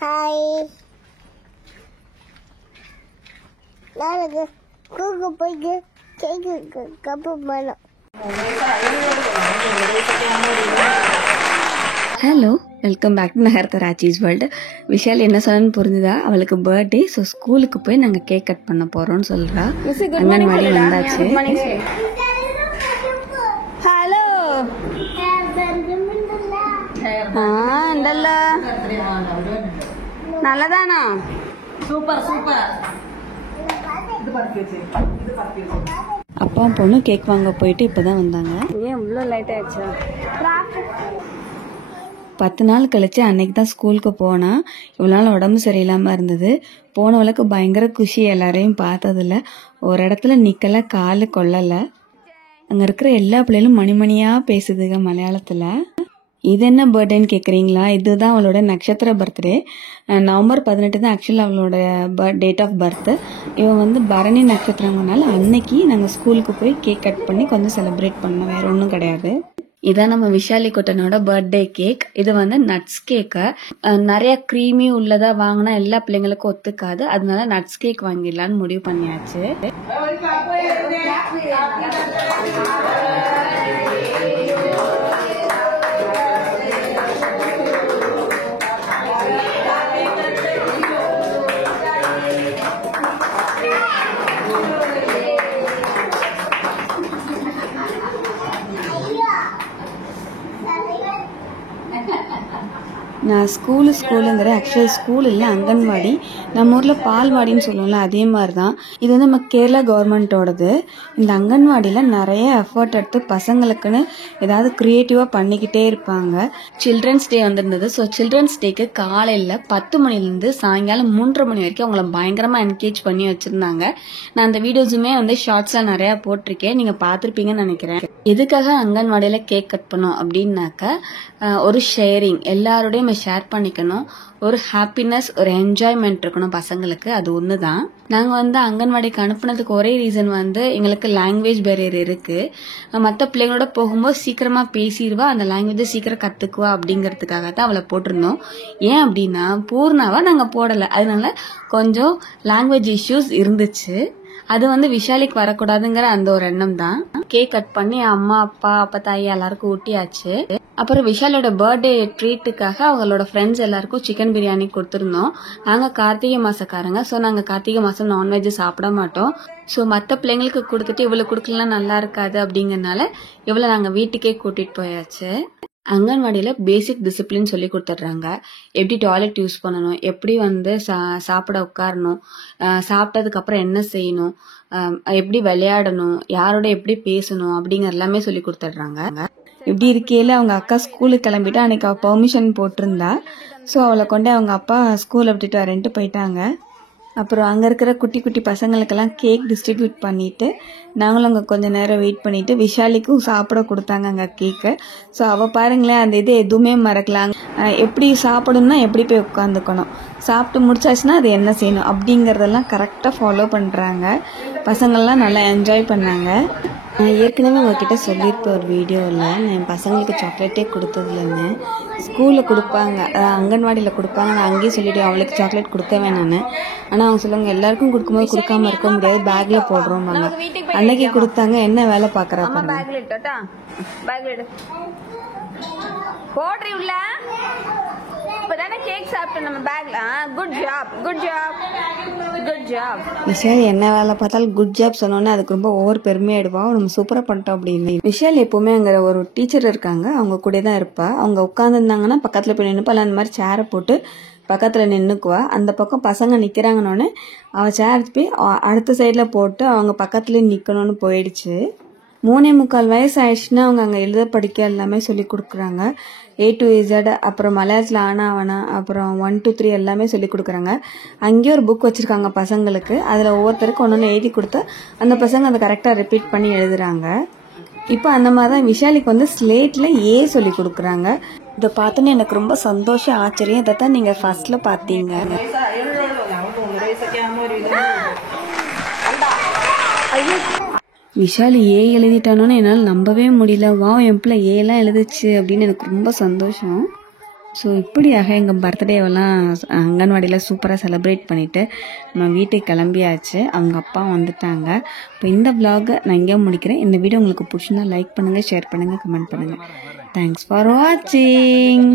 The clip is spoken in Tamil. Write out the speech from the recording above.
Hi. நாளைக்கு கூகு போயிட்டு கேக்கு கப்பு பண்ணோம். ஹலோ, வெல்கம் பேக் டு நகர்த்த ராஜீஸ் வேர்ல்டு. விஷால் என்ன சொன்னு புரிஞ்சுதா? அவளுக்கு பர்த்டே, ஸோ ஸ்கூலுக்கு போய் நாங்கள் கேக் கட் பண்ண போகிறோம்னு சொல்கிறா. அங்கன்வாடி வந்தாச்சு. ஹலோ, நல்லதானா? Super super. அப்பா பொண்ணு கேக் வாங்க போயிட்டு இப்போதான் வந்தாங்க. ஏன் இவ்வளோ லைட் ஆயிடுச்சா? 10 நாள் கழிச்சு அன்னைக்கு தான் ஸ்கூலுக்கு போனா. இவ்வளோ நாள் உடம்பு சரியில்லாமல் இருந்தது. போனவளுக்கு பயங்கர குஷி, எல்லாரையும் பார்த்ததில்ல. ஒரு இடத்துல நிற்கல, காலு கொள்ளலை. அங்கே இருக்கிற எல்லா பிள்ளைகளும் மணிமணியாக பேசுதுங்க மலையாளத்தில். இது என்ன பர்த்டேன்னு கேட்குறீங்களா? இதுதான் அவளோட நட்சத்திர பர்த்டே. நவம்பர் 18 தான் ஆக்சுவலாக அவளோட டேட் ஆஃப் பர்த்து. இவன் வந்து பரணி நட்சத்திரங்கனால அன்னைக்கு நாங்கள் ஸ்கூலுக்கு போய் கேக் கட் பண்ணி கொஞ்சம் செலிப்ரேட் பண்ணோம், வேற ஒன்றும் கிடையாது. இதான் நம்ம விஷாலி குட்டனோட பர்த்டே கேக். இது வந்து நட்ஸ் கேக்கு. நிறைய க்ரீமி உள்ளதா வாங்கினா எல்லா பிள்ளைங்களுக்கும் ஒத்துக்காது, அதனால நட்ஸ் கேக் வாங்கிடலான்னு முடிவு பண்ணியாச்சு. நான் ஸ்கூலுங்கிற ஆக்சுவல் ஸ்கூல் இல்லை, அங்கன்வாடி. நம்ம ஊரில் பால்வாடின்னு சொல்லுவோம்ல, அதே மாதிரி தான். இது வந்து நம்ம கேரளா கவர்மெண்ட்டோடது. இந்த அங்கன்வாடியில் நிறைய எஃபர்ட் எடுத்து பசங்களுக்குன்னு ஏதாவது க்ரியேட்டிவாக பண்ணிக்கிட்டே இருப்பாங்க. சில்ட்ரன்ஸ் டே வந்திருந்தது. ஸோ சில்ட்ரன்ஸ் டேக்கு காலையில் 10 மணிலேருந்து சாயங்காலம் 3:30 மணி வரைக்கும் அவங்கள பயங்கரமாக என்கேஜ் பண்ணி வச்சுருந்தாங்க. நான் அந்த வீடியோஸுமே வந்து ஷார்ட்ஸில் நிறையா போட்டிருக்கேன், நீங்கள் பார்த்துருப்பீங்கன்னு நினைக்கிறேன். எதுக்காக அங்கன்வாடியில் கேக் கட் பண்ணோம் அப்படின்னாக்க, ஒரு ஷேரிங், எல்லாரோடையும் நம்ம ஷேர் பண்ணிக்கணும், ஒரு ஹாப்பினஸ், ஒரு என்ஜாய்மெண்ட் இருக்கணும் பசங்களுக்கு. அது ஒன்று தான். நாங்கள் வந்து அங்கன்வாடிக்கு அனுப்புனதுக்கு ஒரே ரீசன் வந்து எங்களுக்கு லாங்குவேஜ் பேரியர் இருக்குது. மற்ற பிள்ளைங்களோட போகும்போது சீக்கிரமாக பேசிடுவா, அந்த லாங்குவேஜை சீக்கிரம் கற்றுக்குவா அப்படிங்கிறதுக்காக தான் அவளை போட்டிருந்தோம். ஏன் அப்படின்னா பூர்ணாவை நாங்கள் போடலை, அதனால கொஞ்சம் லாங்குவேஜ் இஷ்யூஸ் இருந்துச்சு. அது வந்து விஷாலிக்கு வரக்கூடாதுங்கிற அந்த ஒரு எண்ணம் தான். கேக் கட் பண்ணி அம்மா அப்பா தாய் எல்லாருக்கும் ஊட்டியாச்சு. அப்புறம் விஷாலோட பர்த்டே ட்ரீட்டுக்காக அவங்களோட ஃப்ரெண்ட்ஸ் எல்லாருக்கும் சிக்கன் பிரியாணி கொடுத்துருந்தோம். நாங்கள் கார்த்திகை மாசக்காரங்க, ஸோ நாங்கள் கார்த்திகை மாதம் நான்வெஜ் சாப்பிட மாட்டோம். ஸோ மற்ற பிள்ளைங்களுக்கு கொடுத்துட்டு இவ்வளோ கொடுக்கலாம் நல்லா இருக்காது அப்படிங்கிறனால இவ்வளோ நாங்கள் வீட்டுக்கே கூட்டிகிட்டு போயாச்சு. அங்கன்வாடியில் பேசிக் டிசிப்ளின் சொல்லி கொடுத்துட்றாங்க. எப்படி டாய்லெட் யூஸ் பண்ணணும், எப்படி வந்து சாப்பிட உட்காரணும், சாப்பிட்டதுக்கப்புறம் என்ன செய்யணும், எப்படி விளையாடணும், யாரோட எப்படி பேசணும் அப்படிங்கிற எல்லாமே சொல்லி கொடுத்துட்றாங்க. இப்படி இருக்கையில் அவங்க அக்கா ஸ்கூலுக்கு கிளம்பிட்டா. அன்றைக்கி அவள் பெர்மிஷன் போட்டிருந்தா. ஸோ அவளை கொண்டு அவங்க அப்பா ஸ்கூலை விட்டுட்டு வரேன்ட்டு போயிட்டாங்க. அப்புறம் அங்கே இருக்கிற குட்டி குட்டி பசங்களுக்கெல்லாம் கேக் டிஸ்ட்ரிபியூட் பண்ணிவிட்டு நாங்களும் அங்கே கொஞ்சம் நேரம் வெயிட் பண்ணிவிட்டு விஷாலிக்கும் சாப்பிட கொடுத்தாங்க அங்கே கேக்கு. ஸோ அவள் பாருங்களேன், அந்த இது எதுவுமே மறக்கலாங்க. எப்படி சாப்பிடணும்னா எப்படி போய் உட்காந்துக்கணும், சாப்பிட்டு முடிச்சாச்சுன்னா அது என்ன செய்யணும் அப்படிங்கிறதெல்லாம் கரெக்டாக ஃபாலோ பண்ணுறாங்க. பசங்கள்லாம் நல்லா என்ஜாய் பண்ணாங்க. நான் ஏற்கனவே உங்ககிட்ட சொல்லியிருப்பேன் ஒரு வீடியோவில், நான் என் பசங்களுக்கு சாக்லேட்டே கொடுத்ததில்லைன்னு. ஸ்கூலில் கொடுப்பாங்க, அங்கன்வாடியில் கொடுப்பாங்க. நான் அங்கேயே சொல்லிவிடுவேன் அவளுக்கு சாக்லேட் கொடுக்க வேணான்னு. ஆனால் அவங்க சொல்லுவாங்க எல்லாருக்கும் கொடுக்கும்போது கொடுக்காம இருக்க முடியாது, பேக்கில் போடுறோம்பாங்க. அன்னைக்கு கொடுத்தாங்க. என்ன வேலை பார்க்குறா போடுறி உள்ள இப்பதானே கேக் சாப்பிட்டோம் நம்ம பேக்ல. Good job good job good job. Vishal என்ன வேலை பார்த்தாலும் குட் ஜாப் சொன்னோன்னே அதுக்கு ரொம்ப ஓவர் பெருமையாயிடுவான், நம்ம சூப்பராக பண்ணிட்டோம் அப்படின்னு. விஷால் எப்போவுமே அங்கே ஒரு டீச்சர் இருக்காங்க, அவங்க கூட தான் இருப்பா. அவங்க உட்காந்துருந்தாங்கன்னா பக்கத்தில் போய் நின்றுப்பாள். அந்த மாதிரி சேரை போட்டு பக்கத்தில் நின்றுக்குவா. அந்த பக்கம் பசங்க நிற்கிறாங்கன்னொன்னே அவள் சேர் போய் அடுத்த சைடில் போட்டு அவங்க பக்கத்துலேயே நிற்கணும்னு போயிடுச்சு. 3.25 வயசு ஆயிடுச்சுன்னா அவங்க அங்கே எழுத படிக்க எல்லாமே சொல்லி கொடுக்குறாங்க. A to Z, அப்புறம் மலையாளத்தில் ஆனா அவனா, அப்புறம் 1 to 3 எல்லாமே சொல்லி கொடுக்குறாங்க. அங்கேயே ஒரு புக் வச்சுருக்காங்க பசங்களுக்கு. அதில் ஒவ்வொருத்தருக்கு ஒன்று எழுதி கொடுத்தா அந்த பசங்க அதை கரெக்டாக ரிப்பீட் பண்ணி எழுதுறாங்க. இப்போ அந்த மாதிரி தான் விஷாலிக்கு வந்து ஸ்லேட்டில் ஏ சொல்லி கொடுக்குறாங்க. இதை பார்த்தோன்னே எனக்கு ரொம்ப சந்தோஷம், ஆச்சரியம். இதை தான் நீங்கள் ஃபர்ஸ்ட்டில் பார்த்தீங்க. விஷால் ஏ எழுதிட்டானோன்னு என்னால் நம்பவே முடியல. வா, என் பிள்ளை ஏலாம் எழுதுச்சு அப்படின்னு எனக்கு ரொம்ப சந்தோஷம். ஸோ இப்படியாக எங்கள் பர்த்டேவெல்லாம் அங்கன்வாடியில் சூப்பராக செலிப்ரேட் பண்ணிவிட்டு நம்ம வீட்டுக்கு கிளம்பியாச்சு. அவங்க அப்பா வந்துட்டாங்க. இப்போ இந்த vlog நான் இங்கே முடிக்கிறேன். இந்த வீடியோ உங்களுக்கு பிடிச்சிருந்தா லைக் பண்ணுங்கள், ஷேர் பண்ணுங்கள், கமெண்ட் பண்ணுங்கள். தேங்க்ஸ் ஃபார் வாட்சிங்.